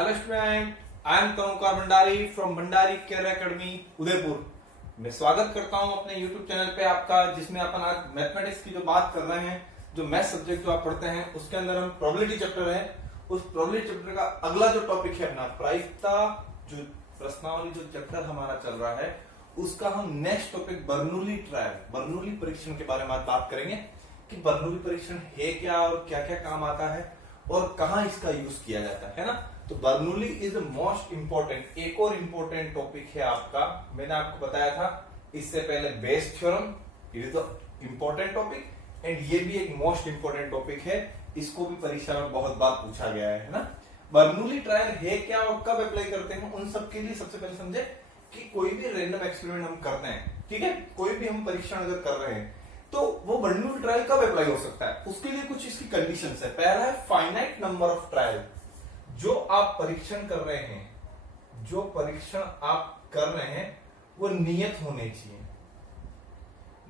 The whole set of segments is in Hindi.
Hello student, I am Karunkar Bhandari from Bhandari career academy Udaipur. मैं स्वागत करता हूं अपने यूट्यूब चैनल पे आपका, जिसमें अपन आज मैथमेटिक्स की जो बात कर रहे हैं, जो मैथ सब्जेक्ट जो आप पढ़ते हैं उसके अंदर हम प्रोबेबिलिटी चैप्टर है। उस प्रोबेबिलिटी चैप्टर का अगला जो टॉपिक है अपना प्रायिकता, जो प्रश्नावली जो चैप्टर हमारा चल रहा है उसका हम next topic Bernoulli trial, Bernoulli परीक्षण के बारे में आज बात करेंगे कि बर्नौली परीक्षण है क्या और क्या क्या काम आता है और कहाँ इसका यूज किया जाता है ना। तो Bernoulli is the most important, एक और इंपॉर्टेंट टॉपिक है आपका। मैंने आपको बताया था इससे पहले Bayes theorem, it is the important topic and ये भी एक मोस्ट इंपॉर्टेंट टॉपिक है। इसको भी परीक्षा में बहुत बार पूछा गया है ना। बर्नौली ट्रायल है क्या और कब अप्लाई करते हैं, उन सब के लिए सबसे पहले समझे कि कोई भी रैंडम एक्सपेरिमेंट हम करते हैं, ठीक है, कोई भी हम परीक्षण अगर कर रहे हैं तो वो बर्नौली ट्रायल कब अप्लाई हो सकता है, उसके लिए कुछ इसकी कंडीशंस है। पहला है फाइनाइट नंबर ऑफ ट्रायल। जो आप परीक्षण कर रहे हैं, जो परीक्षण आप कर रहे हैं वो नियत होने चाहिए,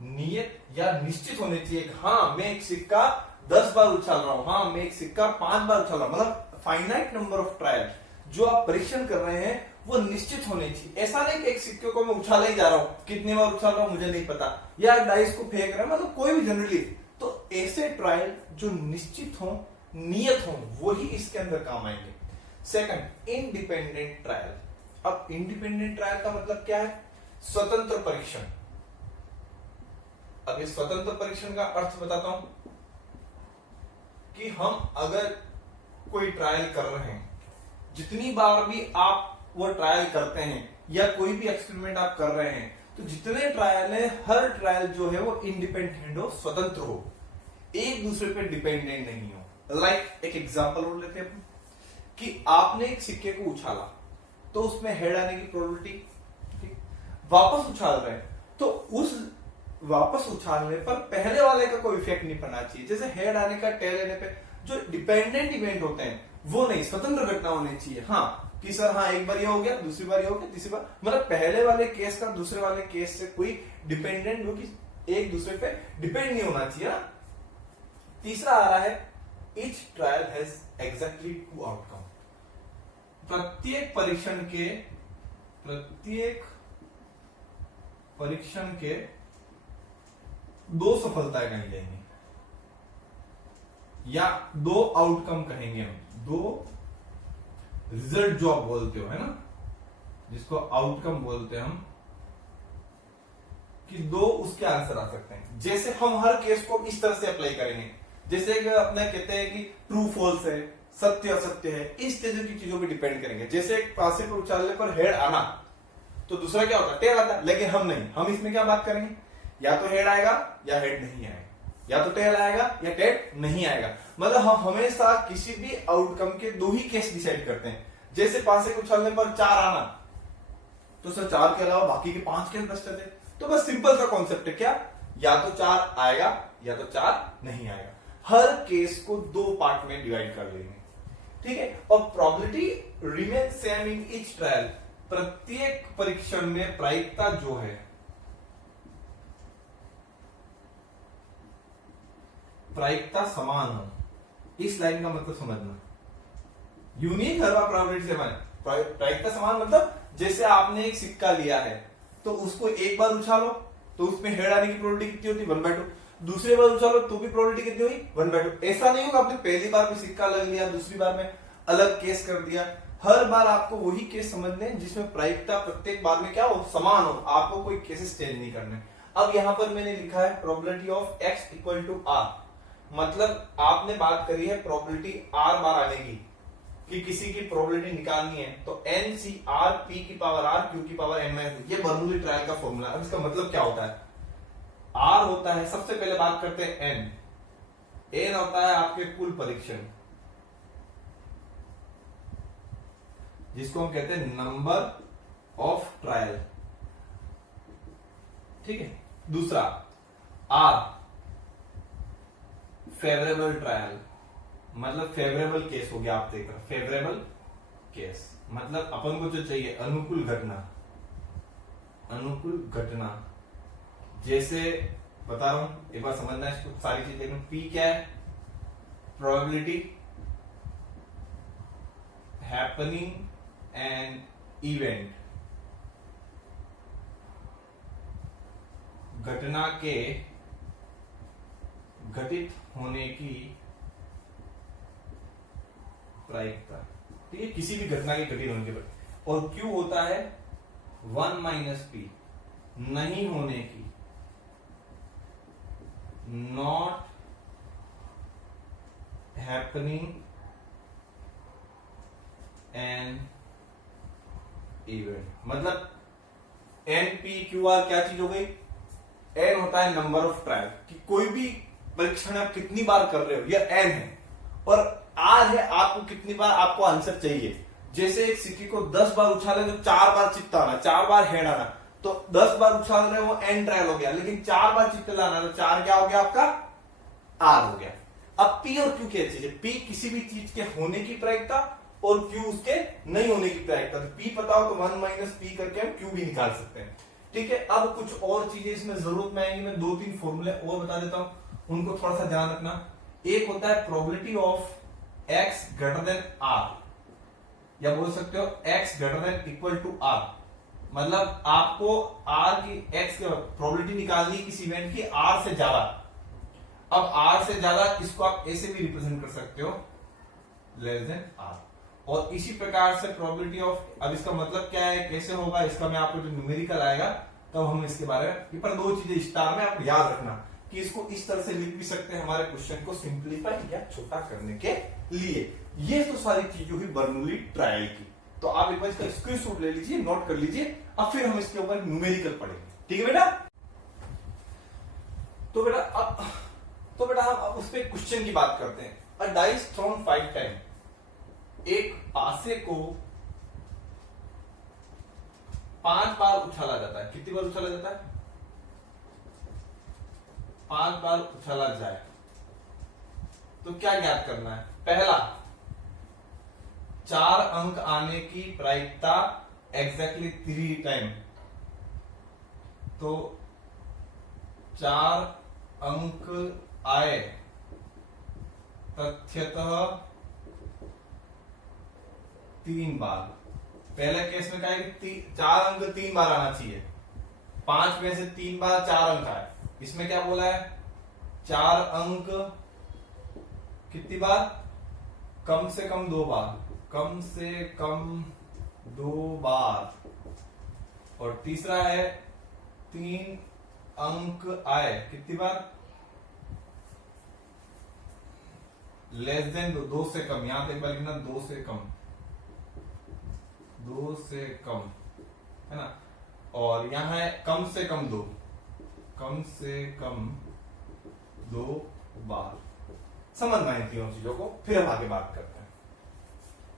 नियत या निश्चित होने चाहिए। हाँ, मैं एक सिक्का 10 बार उछाल रहा हूं, हाँ मैं एक सिक्का 5 बार उछाल रहा हूं, मतलब फाइनाइट नंबर ऑफ ट्रायल जो आप परीक्षण कर रहे हैं वो निश्चित होने चाहिए। ऐसा नहीं कि एक सिक्के को मैं उछाला ही जा रहा हूं, कितनी बार उछाल रहा हूं मुझे नहीं पता, या डाइस को फेंक रहा है, मतलब कोई भी जनरली। तो ऐसे ट्रायल जो निश्चित हो, नियत हो, वही इसके अंदर काम आएंगे। Second, independent trial. अब इंडिपेंडेंट ट्रायल का मतलब क्या है? स्वतंत्र परीक्षण। अब इस स्वतंत्र परीक्षण का अर्थ बताता हूं कि हम अगर कोई ट्रायल कर रहे हैं, जितनी बार भी आप वो ट्रायल करते हैं या कोई भी एक्सपेरिमेंट आप कर रहे हैं, तो जितने ट्रायल है हर ट्रायल जो है वो इंडिपेंडेंट हो, स्वतंत्र हो, एक दूसरे पे डिपेंडेंट नहीं हो। लाइक एक एग्जांपल और लेते हैं कि आपने एक सिक्के को उछाला तो उसमें हेड आने की प्रोबेबिलिटी, वापस उछाल रहे हैं तो उस वापस उछालने पर पहले वाले का कोई इफेक्ट नहीं पड़ना चाहिए। जैसे हेड आने का, टेल आने पे जो डिपेंडेंट इवेंट होते हैं वो नहीं, स्वतंत्र घटना होनी चाहिए। हाँ कि सर हाँ एक बार ये हो गया, दूसरी बार ये हो गया, तीसरी बार, मतलब पहले वाले केस का दूसरे वाले केस से कोई डिपेंडेंट हो कि एक दूसरे पे डिपेंड नहीं होना चाहिए ना। तीसरा आ रहा है each trial has exactly 2 outcome. प्रत्येक परीक्षण के 2 सफलताएं कही जाएंगी या 2 आउटकम कहेंगे हम, 2 रिजल्ट जो आप बोलते हो, है ना, जिसको आउटकम बोलते हैं हम, कि 2 उसके आंसर आ सकते हैं। जैसे हम हर केस को इस तरह से अप्लाई करेंगे, जैसे कि अपने कहते हैं कि ट्रू फॉल्स है, सत्य असत्य है, इस तरह की चीजों पे डिपेंड करेंगे। जैसे एक पासे पर उछालने पर हेड आना तो दूसरा क्या होता है? टेल आता है। लेकिन हम नहीं, हम इसमें क्या बात करेंगे, या तो हेड आएगा या हेड नहीं आएगा, या तो टेल आएगा या टेल नहीं आएगा। मतलब हम हमेशा किसी भी आउटकम के 2 ही केस डिसाइड करते हैं। जैसे पासे को उछालने पर 4 आना तो सर 4 के अलावा बाकी के 5 केस बचते थे। तो बस सिंपल सा कॉन्सेप्ट है, क्या, या तो 4 आएगा या तो 4 नहीं आएगा। हर केस को 2 पार्ट में डिवाइड कर लेंगे, ठीक है। और probability remain same in each trial. प्रत्येक परीक्षण में प्रायिकता जो है, प्रायिकता समान हो, इस लाइन का मतलब समझना। यूनिक हर बार प्रोबेबिलिटी से प्रायिकता समान मतलब जैसे आपने एक सिक्का लिया है तो उसको एक बार उछालो तो उसमें हेड आने की प्रोबेबिलिटी कितनी होती है? 1/2। दूसरी बार उछालो तो भी प्रोबेबिलिटी कितनी हुई? 1/2। ऐसा नहीं होगा आपने पहली बार में सिक्का लग लिया, दूसरी बार में अलग केस कर दिया। हर बार आपको वही केस समझने हैं जिसमें प्रायिकता प्रत्येक बार में क्या हो, समान हो, आपको कोई केसेस चेंज नहीं करने। अब यहां पर मैंने लिखा है probability of x equal to r, मतलब आपने बात करी है प्रोबेबिलिटी r बार आने की, कि किसी की प्रोबेबिलिटी निकालनी है तो n c r p की पावर r q की पावर n -, ये बर्नौली ट्रायल का फॉर्मूला। अब इसका मतलब क्या होता है? r होता है, सबसे पहले बात करते हैं n होता है आपके कुल परीक्षण, जिसको हम कहते हैं नंबर ऑफ ट्रायल, ठीक है। दूसरा r फेवरेबल ट्रायल, मतलब फेवरेबल केस हो गया, आप देख रहे हैं फेवरेबल केस मतलब अपन को जो चाहिए अनुकूल घटना, अनुकूल घटना। जैसे बता रहा हूं, एक बार समझना है इसको, सारी चीज देखना। P क्या है? प्रोबेबिलिटी हैपनिंग एन इवेंट, घटना के घटित होने की प्रायिकता, ठीक है, किसी भी घटना के घटित होने के, और Q होता है 1 माइनस पी, नहीं होने की, नॉट हैपनिंग एन इवेंट। मतलब NPQR क्या चीज हो गई? N होता है नंबर ऑफ ट्रायल, कि कोई भी परीक्षण आप कितनी बार कर रहे हो, यह N है, और R है आपको कितनी बार आपको आंसर चाहिए। जैसे एक सिक्के को 10 बार उछाले तो 4 बार चित्त आना, 4 बार हेड आना, तो 10 बार उछाल रहे हो वो N ट्रायल हो गया, लेकिन 4 बार चित्त लाना तो 4 क्या हो गया आपका? R हो गया। अब P और Q क्या चीज है? P किसी भी चीज के होने की प्रायिकता और Q उसके नहीं होने की प्रायिकता। तो P पता हो तो 1 माइनस पी करके हम Q भी निकाल सकते हैं, ठीक है। अब कुछ और चीजें इसमें जरूरत में आएंगी, मैं 2-3 फॉर्मूले और बता देता हूं, उनको थोड़ा सा ध्यान रखना। एक होता है probability of x greater than r, या बोल सकते हो x greater than equal to r, मतलब आपको r की x की प्रोबेबिलिटी निकालनी है किसी इवेंट की r से ज्यादा। अब r से ज्यादा इसको आप ऐसे भी रिप्रेजेंट कर सकते हो, लेस देन r, और इसी प्रकार से प्रोबेबिलिटी ऑफ, अब इसका मतलब क्या है, कैसे होगा, इसका मैं आपको जो न्यूमेरिकल आएगा तब तो हम इसके बारे में, ये पर 2 चीजें स्टार में आप याद रखना कि इसको इस तरह से लिख भी सकते हैं हमारे क्वेश्चन को सिंप्लीफाई या छोटा करने के लिए। ये तो सारी चीजें हुई बर्नौली ट्रायल की, तो आप एक बार इसका स्क्रीनशॉट ले लीजिए, नोट कर लीजिए, अब फिर हम इसके ऊपर न्यूमेरिकल पढ़ेंगे, ठीक है बेटा। तो बेटा हम अब उस पे क्वेश्चन की बात करते हैं। अ डाइस थ्रोन 5 टाइम, एक पासे को 5 बार उछाला जाता है। कितनी बार उछाला जाता है? 5 बार उछाला जाए तो क्या ज्ञात करना है? पहला, 4 अंक आने की प्रायिकता एग्जैक्टली 3 टाइम, तो 4 अंक आए तथ्यतः 3 बार। पहले केस में क्या है कि 4 अंक 3 बार आना चाहिए, 5 में से 3 बार 4 अंक आए। इसमें क्या बोला है? 4 अंक कितनी बार? कम से कम 2 बार, कम से कम 2 बार। और तीसरा है 3 अंक आए कितनी बार? लेस देन 2 से कम, यहां पे एक बार लिखना 2 से कम, 2 से कम, है ना। और यहां है कम से कम 2, कम से कम 2 बार। समझना है तीनों चीजों को, फिर हम आगे बात करते हैं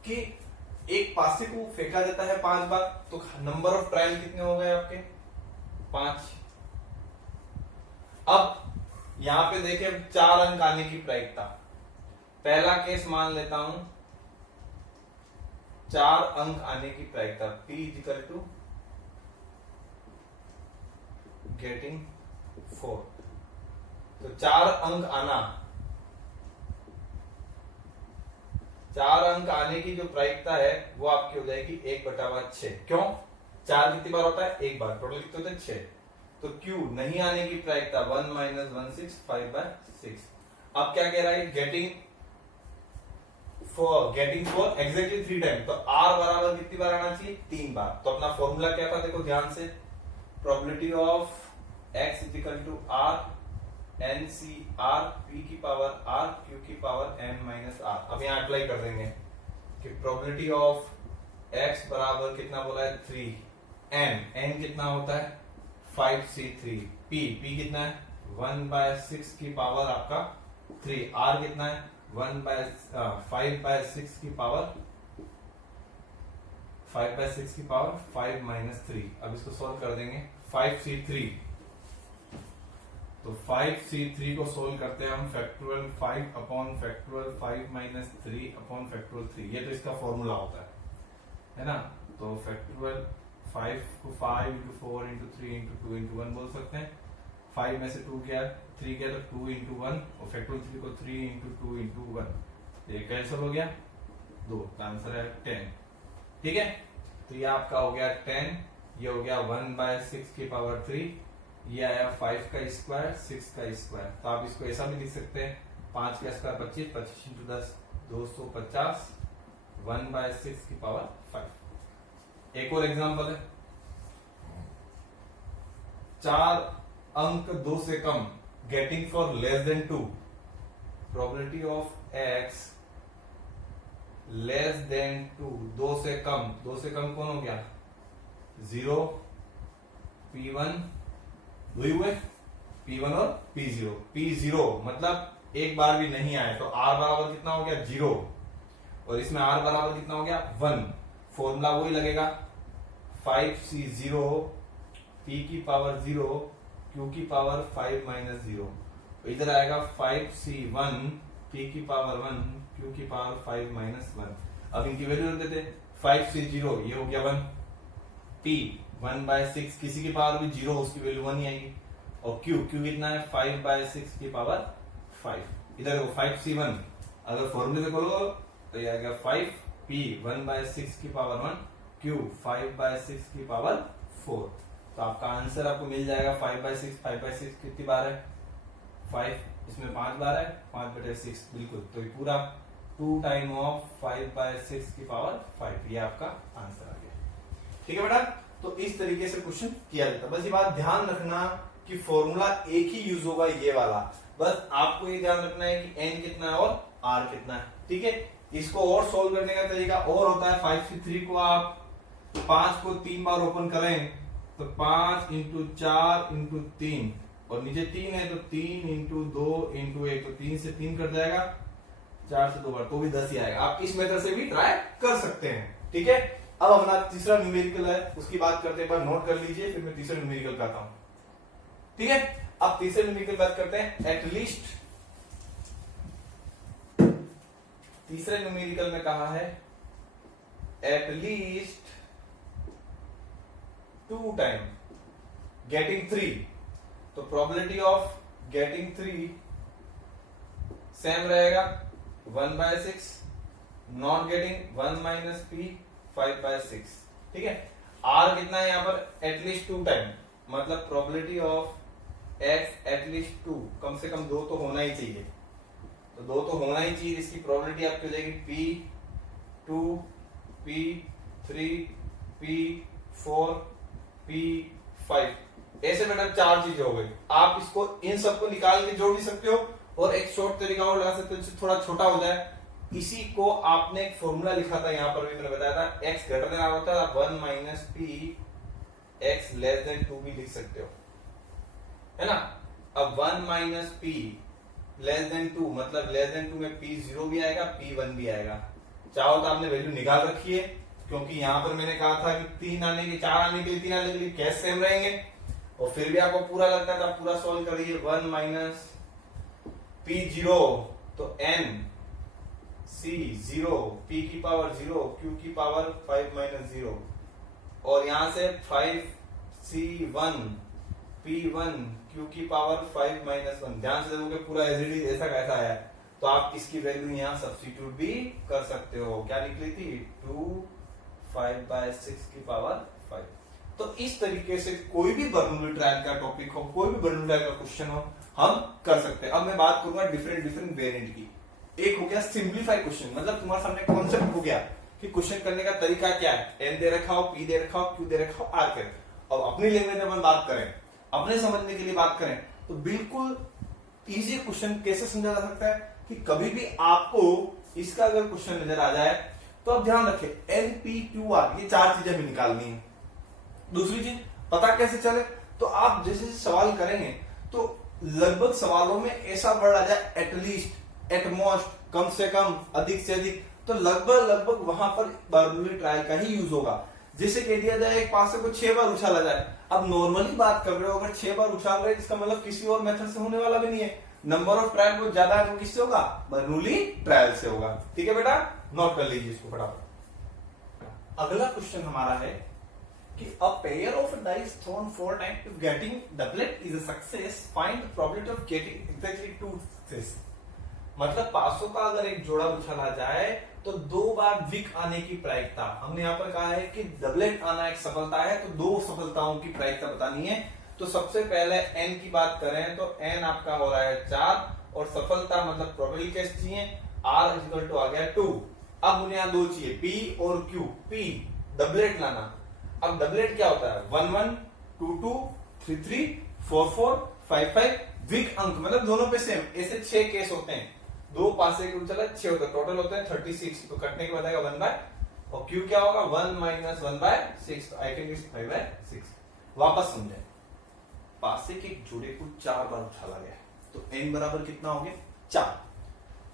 कि एक पासे को फेंका जाता है 5 बार, तो नंबर ऑफ ट्रायल कितने हो गए आपके? 5। अब यहां पे देखें 4 अंक आने की प्रायिकता। पहला केस मान लेता हूं 4 अंक आने की प्रायिकता, P इक्वल टू गेटिंग 4, तो 4 अंक आना, 4 अंक आने की जो प्रायिकता है वो आपकी हो जाएगी 1/6। क्यों? 4 कितनी बार होता है? 1 बार, टोटल कितने होते हैं? 6। तो Q नहीं आने की प्रायिकता 1 माइनस 1/6, 5/6। अब क्या कह रहा है? गेटिंग फॉर एग्जैक्टली 3 टाइम, तो R बराबर कितनी बार आना चाहिए? 3 बार। तो अपना फॉर्मूला क्या था? देखो ध्यान से, probability of x equal to R NCR P की पावर R Q की पावर n माइनस R। अब यहाँ अप्लाई कर देंगे कि प्रोबेबिलिटी ऑफ x बराबर कितना बोला है? 3, n कितना होता है? 5C3, P कितना है? 1/6 की पावर आपका 3, R कितना है? 5/6 की पावर 5 माइनस 3। अब इसको सॉल्व कर देंगे। 5C3, तो 5C3 को सोल्व करते हैं हम factorial 5 upon factorial 5 minus 3 upon factorial 3। ये तो इसका फॉर्मूला होता है ना। तो फैक्टोरियल 5 को 5 इंटू 4 इंटू 3 इंटू 2 इंटू 1 बोल सकते हैं। 5 में से 2 गया, 3 गया तो 2 इंटू 1, और फैक्टोरियल 3 को 3 इंटू 2 इंटू 1, ये कैंसिल हो गया। 2, तो आंसर है 10। ठीक है, तो ये आपका हो गया 10, ये हो गया 1/6 की पावर 3, ये आया 5 का स्क्वायर 6 का स्क्वायर। तो आप इसको ऐसा भी लिख सकते हैं 5 का स्क्वायर 25, 25 इंटू 10 250, 1/6 की पावर 5। एक और एग्जांपल है, 4 अंक 2 से कम, getting for less than 2, probability of x less than 2, 2 से कम, 2 से कम कौन हो गया 0, P1 दो ही हुए, P1 और P0, P0 मतलब एक बार भी नहीं आए, तो R बराबर कितना हो गया 0, और इसमें R बराबर कितना हो गया 1। फॉर्मूला वही लगेगा 5C0 P की पावर 0 Q की पावर 5 माइनस 0, इधर आएगा 5C1 P की पावर 1 Q की पावर 5 माइनस 1। अब इनकी वैल्यू रख देते, 5C0 ये हो गया 1, P 1/6 किसी की पावर भी 0 उसकी वैल्यू 1 ही आएगी, और Q कितना है 5/6 की पावर 5। इधर 5C1 अगर फॉर्मूले से खोलो तो ये आ गया 5P 1/6 की पावर 1 Q 5/6 की पावर 4। तो आपका आंसर आपको मिल जाएगा 5/6। 5/6 कितनी बार है 5, इसमें 5 बार है, 5/6 बिल्कुल, तो ये पूरा 2 टाइम ऑफ 5/6 की पावर 5, ये आपका आंसर आ गया। ठीक है बेटा, तो इस तरीके से क्वेश्चन किया जाता है। बस ये बात ध्यान रखना कि फॉर्मूला एक ही यूज होगा ये वाला, बस आपको ये ध्यान रखना है कि n कितना है और r कितना है। ठीक है, इसको और सोल्व करने का तरीका और होता है, 5C3 को आप 5 को 3 बार ओपन करें तो 5 इंटू 4 इंटू 3, और नीचे 3 है तो 3 इंटू 2 इंटू 1, तो 3 से 3 कट जाएगा, 4 से 2 बार तो भी 10 ही आएगा। आप इस मेथड से भी ट्राई कर सकते हैं। ठीक है, अब अपना तीसरा न्यूमेरिकल है, उसकी बात करते हैं, एक बार नोट कर लीजिए, फिर मैं तीसरा न्यूमेरिकल करता हूं। ठीक है, अब तीसरे न्यूमेरिकल बात करते हैं, एटलीस्ट। तीसरे न्यूमेरिकल में कहा है एटलीस्ट 2 टाइम गेटिंग 3, तो प्रोबेबिलिटी ऑफ गेटिंग 3 सेम रहेगा 1/6, नॉट गेटिंग 1 माइनस P 5/6। ठीक है, R कितना है यहाँ पर एटलीस्ट 2 टाइम, मतलब प्रोबेबिलिटी ऑफ x एटलीस्ट 2, कम से कम 2 तो होना ही चाहिए, तो 2 तो होना ही चाहिए, इसकी प्रोबेबिलिटी आपकी हो जाएगी P2 P3 P4 P5। ऐसे बेटा 4 चीजें हो गई, आप इसको इन सबको निकाल के जोड़ भी सकते हो, और एक शॉर्ट तरीका और लगा सकते हो जिससे थोड़ा छोटा हो जाए। इसी को आपने एक फॉर्मूला लिखा था, यहां पर भी मैंने बताया था, x ग्रेटर देन r होता है 1 minus P x less than 2 भी लिख सकते हो, है ना। अब 1 माइनस P लेस देन 2 मतलब लेस देन 2 में P0 भी आएगा P1 भी आएगा। चाहो तो आपने वैल्यू निकाल रखी है, क्योंकि यहां पर मैंने कहा था कि 3 आने के 4 आने के लिए 3 आने के लिए कैश सेम रहेंगे, और फिर भी आपको पूरा लगता था, पूरा सॉल्व करिए। 1 माइनस P0 तो N C0 P की पावर 0 Q की पावर 5 माइनस 0, और यहां से 5C1 P1 Q की पावर 5 माइनस 1। ध्यान से देखोगे पूरा एज ऐसा कैसा आया, तो आप इसकी वैल्यू यहाँ सब्स्टिट्यूट भी कर सकते हो। क्या निकली थी 2 5/6 की पावर 5। तो इस तरीके से कोई भी बर्नौली ट्रायल का टॉपिक हो, कोई भी बर्नौली ट्रायल का क्वेश्चन हो, हम कर सकते हैं। अब मैं बात करूंगा डिफरेंट वेरिएंट की। एक हो गया सिंप्लीफाइड क्वेश्चन, मतलब तुम्हारे सामने कॉन्सेप्ट हो गया कि क्वेश्चन करने का तरीका क्या है, n दे रखा हो, p दे रखा हो, q दे रखा हो, r के। अब अपनी लैंग्वेज में अपन बात करें, अपने समझने के लिए बात करें, तो बिल्कुल इजी क्वेश्चन कैसे समझा जा सकता है कि कभी भी आपको इसका अगर क्वेश्चन नजर आ जाए तो आप ध्यान रखें n p q r ये 4 चीजें भी निकालनी है। दूसरी चीज पता कैसे चले, तो आप जैसे सवाल करेंगे तो लगभग सवालों में ऐसा वर्ड आ जाए एटलीस्ट, एटमोस्ट, कम से कम, अधिक से अधिक, तो लगभग वहां पर बर्नौली ट्रायल का ही यूज होगा। जैसे कह दिया जाए एक पासे को 6 बार उछाला जाए, अब नॉर्मली बात कर रहे हो, अगर 6 बार उछाल रहे हैं इसका मतलब किसी और मेथड से होने वाला भी नहीं है। नंबर ऑफ ट्रायल बहुत ज्यादा है तो किससे होगा, बर्नौली ट्रायल से होगा। ठीक है बेटा, नोट कर लीजिए इसको फटाफट। अगला क्वेश्चन हमारा है कि a pair of dice thrown 4 times if getting doublet is a success, find the probability of getting exactly 2 success। मतलब 500 का अगर एक जोड़ा उछाला जाए तो 2 बार विक आने की प्रायिकता, हमने यहाँ पर कहा है कि डबलेट आना एक सफलता है, तो 2 सफलताओं की प्रायिकता बतानी है। तो सबसे पहले n की बात करें तो n आपका हो रहा है 4 और सफलता मतलब प्रोबेबिलिटी कैसे चाहिए, r इक्वल टू आ गया 2। अब मुझे यहाँ 2 चाहिए, p और q, p डबलेट लाना। अब डबलेट क्या होता है, 1 1 2 2 3 3 4 4 5 5 विक अंक मतलब दोनों पे सेम, ऐसे 6 केस होते हैं, 2 पास से चला 6 होता है, टोटल होते हैं 36। तो कटने के बाद आएगा 1 बाय, और q क्या होगा 1 माइनस 1 बाय 6, तो आई कैन गेट 5 बाय 6। वापस समझे, पासे के जोड़े को 4 बार उछाला गया, तो n बराबर कितना हो गया 4।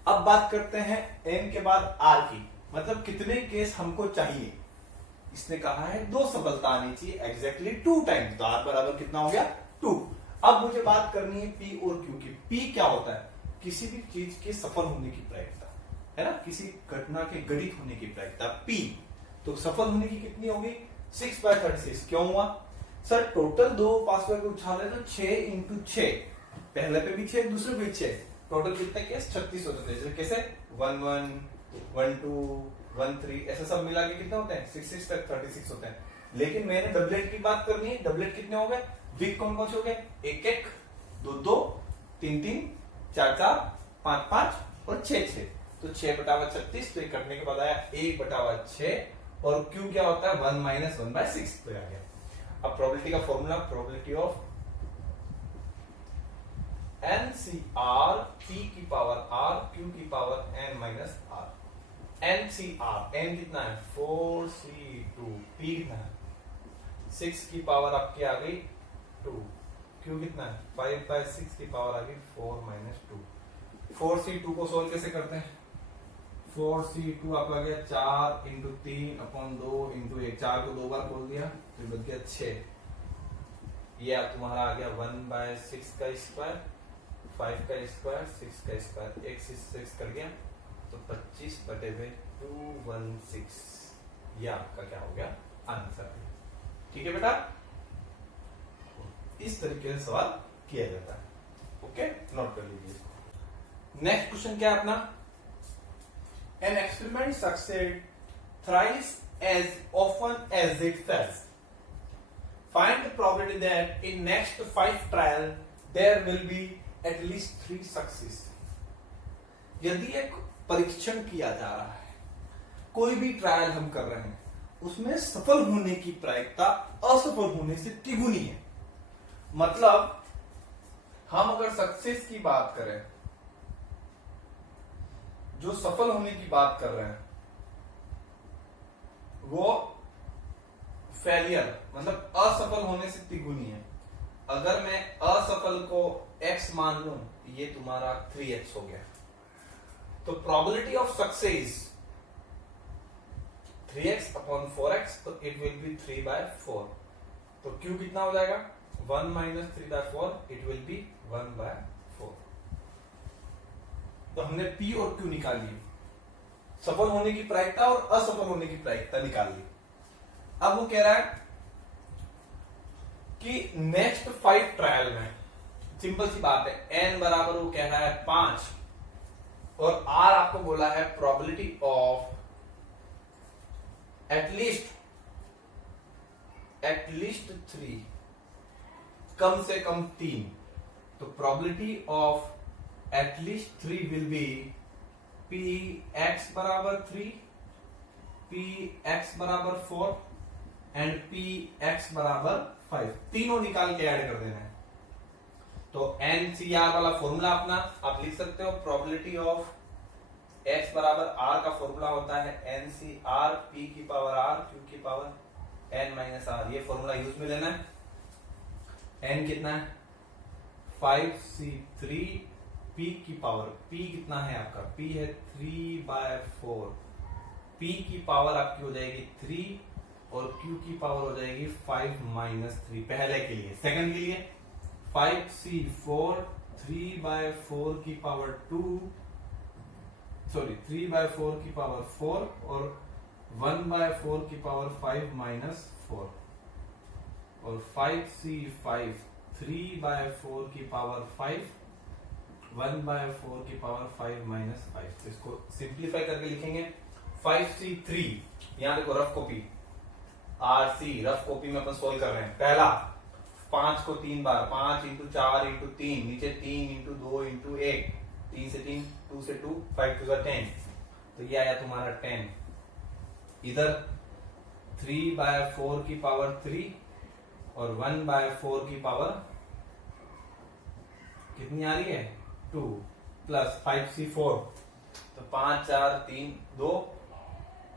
अब बात करते हैं n के बाद r की, मतलब कितने केस हमको चाहिए। इसने कहा है 2 सफलता आनी चाहिए, एग्जैक्टली 2 टाइम्स, तो r बराबर कितना हो गया 2। अब मुझे बात करनी है p और q की। p क्या होता है, किसी भी चीज के सफल होने की प्रायिकता है ना, किसी घटना के घटित होने की प्रायिकता p। तो सफल होने की कितनी होगी 6 बाय 36। क्यों हुआ सर, टोटल 2 पासवर्ड को उछाले तो 6 इंटू 6, पहले पे भी 6 दूसरे पे भी 6, टोटल कितने केस 36 हो जाते हैं। कैसे 1 1 1 2 1 3 ऐसे सब मिला के कितने होते हैं 6 6 तक 36 होते हैं। लेकिन मैंने डबलेट की बात करनी है, डबलेट कितने हो गए, विक कौन कौन से हो गए, 1 1 2 2 3 3 4 4 5 5 और 6 6, तो 6 बटा 36, तो ये कटने के बाद आया 1 बटा 6 और q क्या होता है 1 माइनस 1 बाय 6, तो आ गया। अब प्रोबेबिलिटी का formula, probability of NCR p की पावर r q की power n minus r। NCR n कितना है 4c2, p कितना है 6 की पावर आपकी आ गई 2, q कितना है 5 बाय 6 की पावर आ गई 4 माइनस 2। 4c2 को सोल्व कैसे करते हैं, 4c2 आपका गया 4 इंटू 3 अपॉन 2 इंटू 1, 4 को 2 बार बोल दिया तो बच गया 6। ये आप तुम्हारा आ गया 1 बाय 6 का स्क्वायर, 5 का स्क्वायर, 6 का स्क्वायर, 1 से 6 कर गया तो 25 बटे में 216, ये आपका क्या हो गया आंसर। ठीक है बेटा, इस तरीके से सवाल किया जाता है। ओके, नोट कर लीजिए। नेक्स्ट क्वेश्चन क्या है अपना, an experiment succeed thrice as often as it fails. Find the probability that in next 5 trial there will be at least 3 success. यदि एक परीक्षण किया जा रहा है, कोई भी ट्रायल हम कर रहे हैं, उसमें सफल होने की प्रायिकता असफल होने से तिगुनी है। मतलब हम अगर सक्सेस की बात करें, जो सफल होने की बात कर रहे हैं, वो फेलियर मतलब असफल होने से तिगुनी है। अगर मैं असफल को x मान लूं, ये तुम्हारा 3x हो गया, तो probability of success 3x upon 4x, तो इट विल बी 3 बाय 4। तो q कितना हो जाएगा 1 minus 3 by 4, it will be 1 by 4। तो हमने p और q निकाल ली, सफल होने की प्रायिकता और असफल होने की प्रायिकता निकाल ली। अब वो कह रहा है कि नेक्स्ट 5 ट्रायल में, सिंपल सी बात है, n बराबर वो कह रहा है 5 और r आपको बोला है प्रोबेबिलिटी ऑफ एटलीस्ट 3, कम से कम 3। तो probability of at least 3 will be px बराबर 3, px बराबर 4 एंड px बराबर 5, तीनों निकाल के ऐड कर देना है। तो NCR वाला फॉर्मूला अपना आप लिख सकते हो, प्रोबेबिलिटी ऑफ x बराबर r का फॉर्मूला होता है NCR p की पावर r q की पावर n माइनस r। ये फॉर्मूला यूज में लेना है। n कितना है 5c3, p की पावर, p कितना है आपका, p है 3 बाय 4, p की पावर आपकी हो जाएगी 3 और q की पावर हो जाएगी 5 माइनस 3 पहले के लिए। सेकंड के लिए 5c4, 3 बाय 4 की पावर 2, सॉरी 3 बाय 4 की पावर 4 और 1 बाय 4 की पावर 5 माइनस 4 और 5c5, 3 बाय 4 की पावर 5, 1 बाय 4 की पावर 5 माइनस 5। इसको सिंप्लीफाई करके लिखेंगे 5C3, यहाँ देखो rough copy RC, rough copy में अपन सोल्व कर रहे हैं। पहला 5 को 3 बार, 5 इंटू 4 इंटू 3, नीचे 3 इंटू 2 इंटू 1, 3 से 3, 2 से 2, 5 टू 10, तो ये आया तुम्हारा 10। इधर 3/4 की पावर 3 और 1/4 की पावर कितनी आ रही है 2 प्लस 5C4, तो 5 4 3 2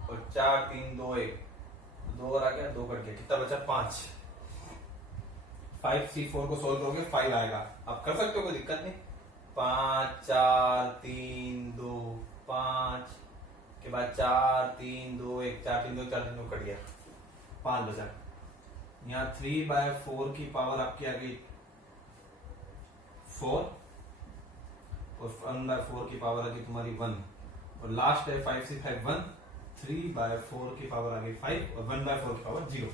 और 4 3 2 1, 2 और आ गया, 2 कट गया, कितना बचा 5। 5C4 को सोल्व करोगे 5 आएगा। अब कर सकते हो, कोई दिक्कत नहीं। 5 4 3 2 5 के बाद 4 3 2 1, 4 3 2 4 3 2 कट गया, 5 बचा। यहाँ 3/4 की पावर आपकी आ गई 4 और 1/4 की पावर आ गई तुम्हारी 1, और लास्ट है 5C5 1, 3/4 की पावर आ गई 5 और 1/4 की पावर 0।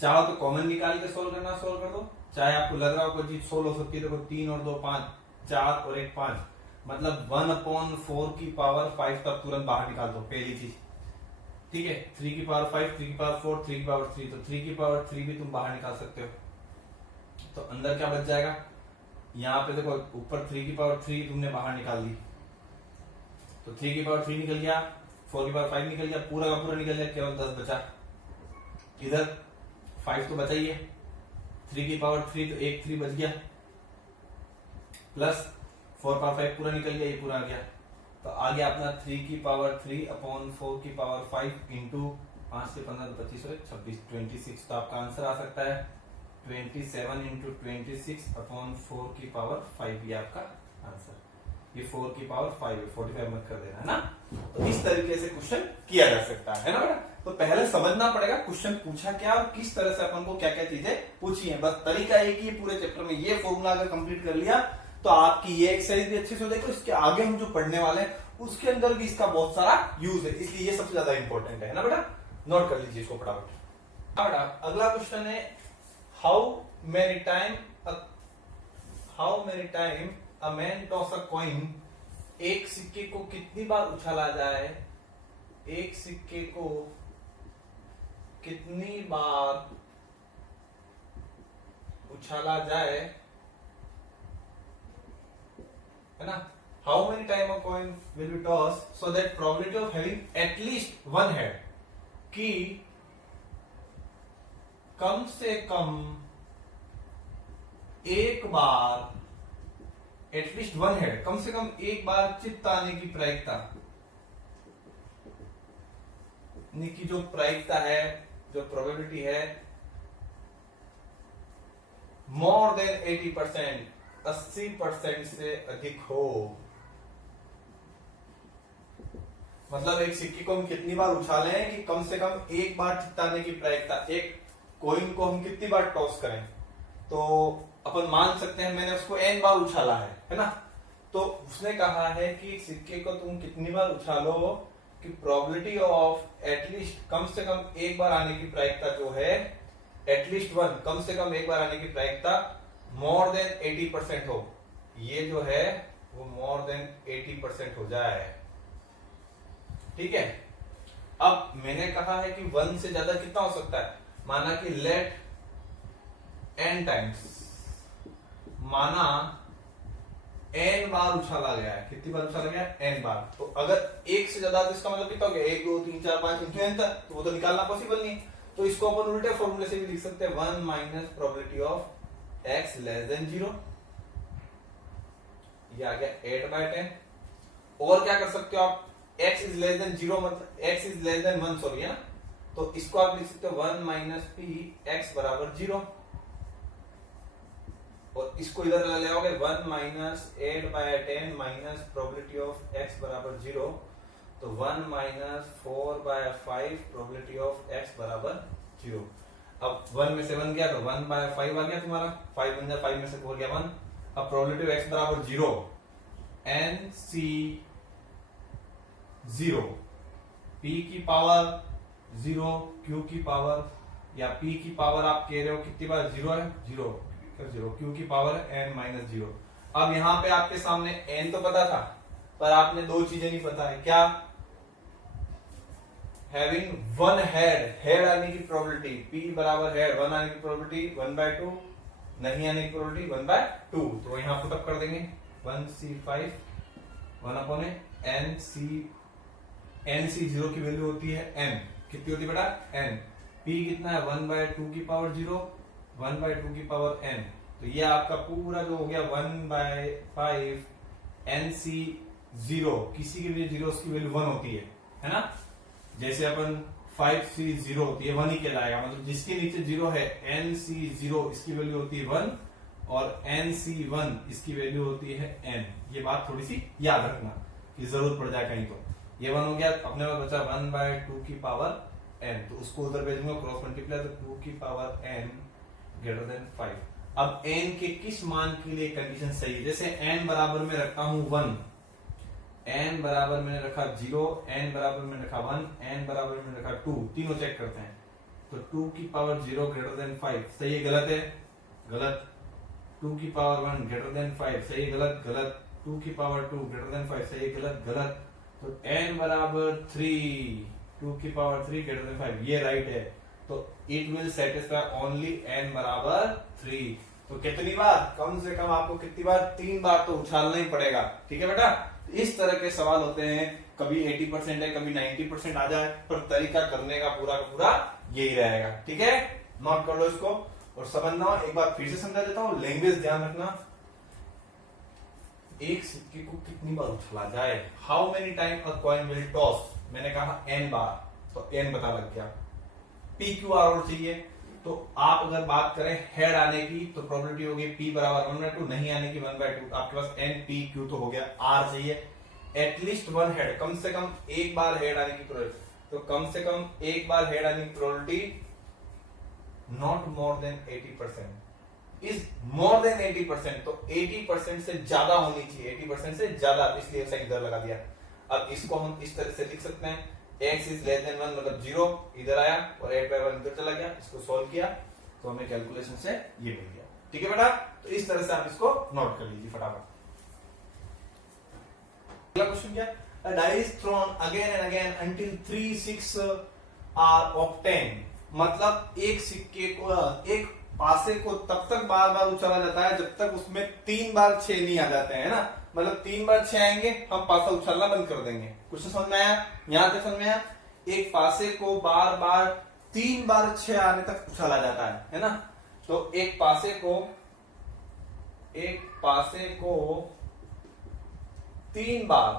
चाहो तो कॉमन निकाल के सोल्व करना, सोल्व कर दो। चाहे आपको लग रहा हो कोई चीज सोल्व हो सकती है, देखो 3 और 2 5, 4 और 1 5, मतलब 1/4 की पावर 5 तक तुरंत बाहर निकाल दो, पहली चीज। ठीक है, 3 की पावर 5, 3 की पावर 4, 3 की पावर 3, तो 3 की पावर 3 भी तुम बाहर निकाल सकते हो। तो अंदर क्या बच जाएगा, यहाँ पे देखो ऊपर 3 की पावर 3 तुमने बाहर निकाल दी, तो 3 की पावर 3 निकल गया, 4 की पावर 5 निकल गया, पूरा का पूरा निकल गया, केवल 10 बचा। इधर 5 तो बचा ही है, 3 की पावर 3 तो 1 3 बच गया, प्लस 4 पावर 5 पूरा निकल गया, ये पूरा आ गया, तो आ गया अपना 3 की पावर 3/4 की पावर 5 इंटू 5 से 15 तो 25 26 26, तो आपका आंसर आ सकता है 27 इंटू 26/4 की पावर 5, ये आपका आंसर। ये 4 की पावर 5 है, 45 मत कर देना, है ना। तो इस तरीके से क्वेश्चन किया जा सकता है ना बेटा। तो पहले समझना पड़ेगा क्वेश्चन पूछा क्या और किस तरह से अपन को क्या क्या चीजें पूछी है। बस तरीका एक ही, पूरे चैप्टर में ये फॉर्मूला अगर कंप्लीट कर लिया तो आपकी ये एक्सरसाइज भी अच्छे से हो जाएगी। तो इसके आगे हम जो पढ़ने वाले हैं उसके अंदर भी इसका बहुत सारा यूज है, इसलिए ये सबसे ज्यादा इंपॉर्टेंट है ना बेटा। नोट कर लीजिए इसको फटाफट। अगला क्वेश्चन है how many time a man toss a coin, एक सिक्के को कितनी बार उछाला जाए, एक सिक्के को कितनी बार उछाला जाए, है ना। How many time a coin will be toss so that probability of having at least one head, कि कम से कम एक बार, एटलीस्ट वन हेड, कम से कम एक बार चित्त आने की प्रायिकता, की जो प्रायिकता है, जो प्रोबेबिलिटी है, मोर देन 80%, 80% से अधिक हो। मतलब एक सिक्के को हम कितनी बार उछालें कि कम से कम एक बार चित्ताने की प्रायिकता, एक कॉइन को हम कितनी बार टॉस करें। तो अपन मान सकते हैं मैंने उसको n बार उछाला है ना। तो उसने कहा है कि सिक्के को तुम कितनी बार उछालो कि प्रोबेबिलिटी ऑफ एटलीस्ट, कम से कम एक बार आने की प्रायिकता जो है, एटलीस्ट वन, कम से कम एक बार आने की प्रायिकता मोर देन 80% हो। ये जो है वो मोर देन 80% हो जाए। ठीक है, अब मैंने कहा है कि 1 से ज्यादा कितना हो सकता है, माना कि लेट n टाइम्स, माना n बार उछाला गया है। कितनी बार उछाला गया है, n बार। तो अगर एक से ज्यादा, तो इसका मतलब कितना हो गया, 1 2 3 4 5 इंटू n तक, तो वो तो निकालना पॉसिबल नहीं। तो इसको अपन उल्टे फॉर्मूले से भी लिख सकते हैं, 1 minus probability of x less then 0, ये आ गया 8/10। और क्या कर सकते हो आप, x इज लेस देन 0, मतलब x is less than 1, sorry, है ना। तो इसको आप लिख सकते हो 1 माइनस p x बराबर 0, और इसको इधर ले आओगे 1 minus 8/10 minus probability of x बराबर 0, तो 1 माइनस 4/5 प्रोबेबिलिटी ऑफ x बराबर 0। अब 1 में से 1 गया तो 1/5 आ गया तुम्हारा, 5 बन जाए, 5 में से 4 गया 1। अब प्रोबेबिलिटी ऑफ x बराबर 0, nc 0, p की पावर 0, q की पावर, या p की पावर आप कह रहे हो कितनी बार 0 है, 0, q की पावर n माइनस 0। अब यहां पे आपके सामने n तो पता था, पर आपने दो चीजें नहीं पता है, क्या, हैविंग वन हेड आने की प्रोबेबिलिटी P बराबर हेड 1 आने की प्रोबेबिलिटी 1/2, नहीं आने की प्रोबेबिलिटी 1/2। तो यहां पुटअप कर देंगे 1C5 1 NC0 की वैल्यू होती है n, कितनी होती है बेटा n। P कितना है 1/2 की पावर 0 1/2 की पावर n, तो ये आपका पूरा जो हो गया 1/5 NC0, किसी की भी 0 उसकी वैल्यू 1 होती है ना। जैसे अपन 5C0 होती है 1 ही कहलाएगा, मतलब जिसके नीचे 0 है NC0 इसकी वैल्यू होती है 1 और NC1 इसकी वैल्यू होती है n। ये बात थोड़ी सी याद रखना कि जरूरत पड़ जाए कहीं। तो ये 1 हो गया, अपने पास बचा 1/2 की पावर n, तो उसको उधर भेजूंगा क्रॉस मल्टीप्लाई, तो 2 की पावर n ग्रेटर देन 5। अब n के किस मान के लिए कंडीशन सही है, जैसे n बराबर में रखता हूं 1, n बराबर मैंने रखा 0, n बराबर में रखा 1, n बराबर में रखा 2, तीनों चेक करते हैं। तो 2 की पावर 0 ग्रेटर देन 5, सही है गलत है, गलत। 2 की पावर 1 ग्रेटर देन 5, सही है गलत, गलत। 2 की पावर 2 ग्रेटर देन 5, सही है गलत, गलत। तो n बराबर 3, 2 की पावर 3 ग्रेटर देन 5, ये राइट है। तो it will satisfy only n बराबर 3। तो कितनी बार, कम से कम आपको कितनी बार, 3 बार तो उछालना ही पड़ेगा, ठीक है बेटा। इस तरह के सवाल होते हैं, कभी 80% है कभी 90% आ जाए, पर तरीका करने का पूरा यही रहेगा, ठीक है। नोट कर लो इसको और समझना। एक बार फिर से समझा देता हूं, लैंग्वेज ध्यान रखना। एक सिक्के को कितनी बार उछाला जाए, how many time a coin will toss, मैंने कहा n बार, तो n पता लग गया। PQR और चाहिए, तो आप अगर बात करें हेड आने की तो प्रोबेबिलिटी होगी P बराबर 1/2, नहीं आने की 1/2। आपके पास NPQ तो हो गया, R चाहिए एटलीस्ट 1 हेड, कम से कम एक बार हेड आने की प्रोबेबिलिटी, तो कम से कम एक बार हेड आने की probability not more than 80%, is more than 80%, तो 80% से ज्यादा होनी चाहिए, 80% से ज्यादा, इसलिए साइन इधर लगा दिया। अब इसको हम इस तरह से लिख सकते हैं, x इज लेस देन 1 मतलब 0 इधर आया और 8/1 इधर चला गया, इसको सॉल्व किया तो हमें कैलकुलेशन से ये मिल गया, ठीक है बेटा। तो इस तरह से आप इसको नोट कर लीजिए फटाफट। अगला क्वेश्चन क्या, a die is thrown again and again until 3 6 are obtained, मतलब एक सिक्के को, एक पासे को तब तक बार बार उछाला जाता है जब तक उसमें 3 बार 6 नहीं आ जाते हैं ना, मतलब 3 बार 6 आएंगे हम पासा उछालना बंद कर देंगे। कुछ समझ में आया, यहां से समझ में आया। एक पासे को बार बार 3 बार 6 आने तक उछाला जाता है ना। तो एक पासे को 3 बार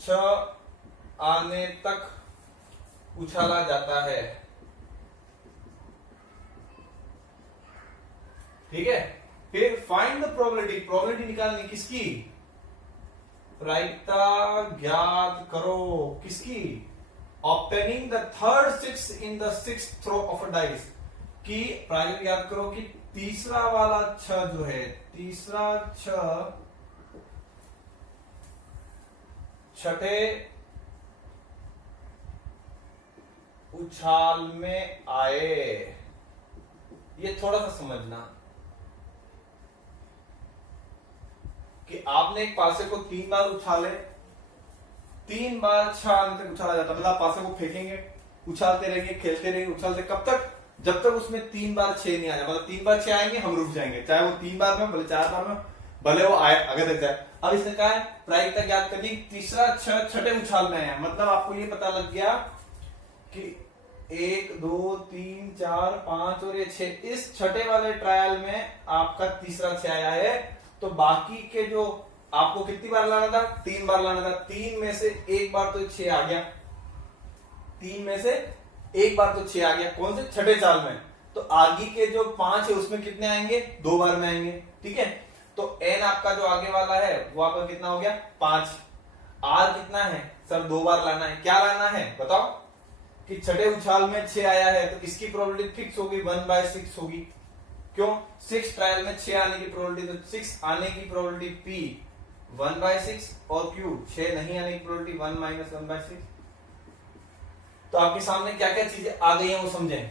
6 आने तक उछाला जाता है, ठीक है। फिर फाइंड द प्रोबेबिलिटी, प्रोबेबिलिटी निकालनी किसकी, प्रायिकता ज्ञात करो, किसकी, obtaining the third 6 in the 6th throw of a dice, की प्रायिकता ज्ञात करो कि तीसरा वाला 6 जो है, तीसरा 6 छठे उछाल में आए। ये थोड़ा सा समझना कि आपने एक पासे को 3 बार उछाले, 3 बार 6 आने तक उछाला जाता, मतलब आप पासे को फेंकेंगे, उछालते रहेंगे, खेलते रहेंगे, उछालते, कब तक, जब तक उसमें 3 बार 6 नहीं आया, मतलब 3 बार 6 आएंगे हम रुक जाएंगे, चाहे वो 3 बार में, भले 4 बार में, भले वो आए आगे तक जाए। अब इसने कहा है प्रायिकता ज्ञात करनी, तीसरा 6 छठे उछाल में आया, मतलब आपको ये पता लग गया कि 1 2 3 4 5 और ये 6, इस छठे वाले ट्रायल में आपका तीसरा 6 आया है, तो बाकी के जो आपको कितनी बार लाना था, 3 बार लाना था, 3 में से एक बार तो 6 आ गया, 3 में से एक बार तो 6 आ गया, कौन से, छठे चाल में। तो आगे के जो 5 है उसमें कितने आएंगे, 2 बार में आएंगे, ठीक है। तो n आपका जो आगे वाला है वो आपका कितना हो गया, 5। r कितना है सर, 2 बार लाना है, क्या लाना है बताओ, कि छठे उछाल में 6 आया है, तो इसकी प्रोबेबिलिटी फिक्स होगी 1/6 होगी, क्यों, 6 ट्रायल में 6 आने की प्रोबेबिलिटी, तो 6 आने की प्रोबेबिलिटी P 1/6 और Q 6 नहीं आने की प्रोबेबिलिटी 1 - 1/6। तो आपके सामने क्या क्या चीजें आ गई हैं वो समझें।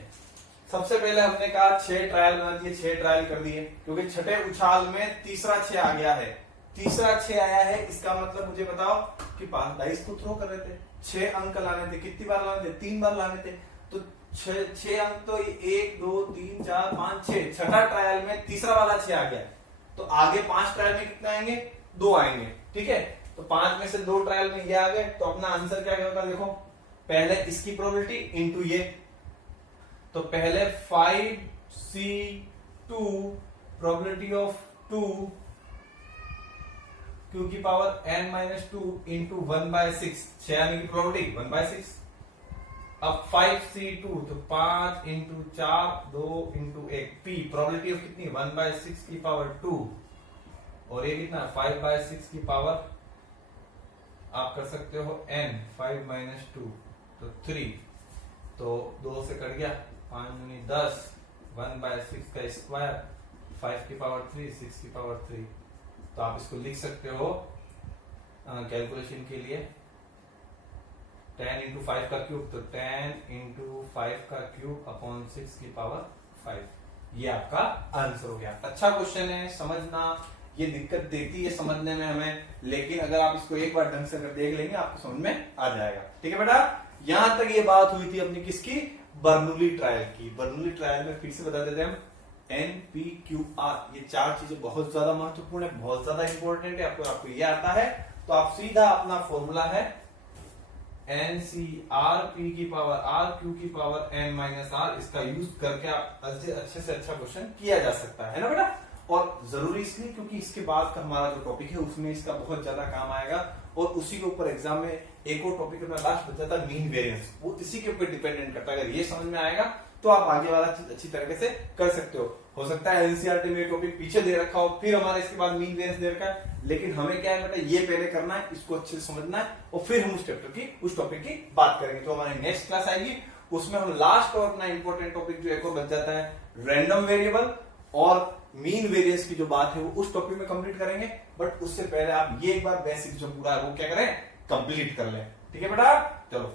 सबसे पहले हमने कहा 6 ट्रायल बना दिए, 6 ट्रायल कर दिए, क्योंकि छठे उछाल में तीसरा 6 आ गया है, तीसरा 6 आया है, इसका मतलब मुझे बताओ आपके पास डाइस को थ्रो कर रहे थे, 6 अंक लाने थे, कितनी बार लाने थे, 3 बार लाने थे, तो 6 अंक तो 1 2 3 4 5 6, छठा ट्रायल में तीसरा वाला 6 आ गया, तो आगे 5 ट्रायल में कितना आएंगे, 2 आएंगे, ठीक है। तो 5 में से 2 ट्रायल में ये आ गए, तो अपना आंसर क्या होगा, देखो पहले इसकी प्रोबेबिलिटी इंटू ये, तो पहले 5c2 प्रोबेबिलिटी ऑफ 2 q की पावर n माइनस 2 इंटू 1/6, 6 आने की प्रोबेबिलिटी 1/6। अब 5c2 तो 5 into 4 2 into 1 p probability of कितनी 1/6 की पावर 2, और ये कितना 5/6 की पावर आप कर सकते हो n, 5 माइनस 2 तो 3, तो 2 से कट गया, 5 दूनी 10, 1/6 का स्क्वायर, 5 की पावर 3, 6 की पावर 3, तो आप इसको लिख सकते हो कैलकुलेशन के लिए 10 इंटू 5 का क्यूब, तो 10 इंटू 5 का क्यूब अपॉन 6 की पावर 5, ये आपका आंसर हो गया। अच्छा क्वेश्चन है, समझना, ये दिक्कत देती है समझने में हमें, लेकिन अगर आप इसको एक बार ढंग से अगर देख लेंगे आपको समझ में आ जाएगा, ठीक है बेटा। यहां तक ये बात हुई थी अपनी किसकी, बर्नौली ट्रायल की। बर्नौली ट्रायल में फिर से बता देते हैं हम NPQR, ये 4 चीजें बहुत ज्यादा महत्वपूर्ण है, बहुत ज्यादा इंपॉर्टेंट है। आपको ये आता है तो आप सीधा अपना फॉर्मूला है NCRP की पावर R Q की पावर n माइनस R, इसका यूज करके आप अच्छे से अच्छा क्वेश्चन किया जा सकता है ना बेटा। और जरूरी इसलिए क्योंकि इसके बाद का हमारा जो टॉपिक है उसमें इसका बहुत ज्यादा काम आएगा, और उसी के ऊपर एग्जाम में एक और टॉपिक अपना लास्ट बचा था मीन वेरिएंस, वो इसी के ऊपर डिपेंडेंट करता है। अगर ये समझ में आएगा तो आप आगे वाला चीज अच्छी तरीके से कर सकते हो सकता है एनसीईआरटी में टॉपिक पीछे दे रखा हो, फिर हमारे इसके बाद मीन वेरिएंस दे रखा है, लेकिन हमें क्या है बेटा, ये पहले करना है, इसको अच्छे से समझना है, और फिर हम उस टॉपिक की बात करेंगे। तो हमारी नेक्स्ट क्लास आएगी, उसमें हम लास्ट और अपना इंपॉर्टेंट टॉपिक जो एक और बच जाता है रैंडम वेरिएबल और मीन वेरिएंस की जो बात है वो उस टॉपिक में कंप्लीट करेंगे। बट उससे पहले आप ये एक बार बेसिक जो पूरा है वो क्या करें, कंप्लीट कर लें, ठीक है बेटा। चलो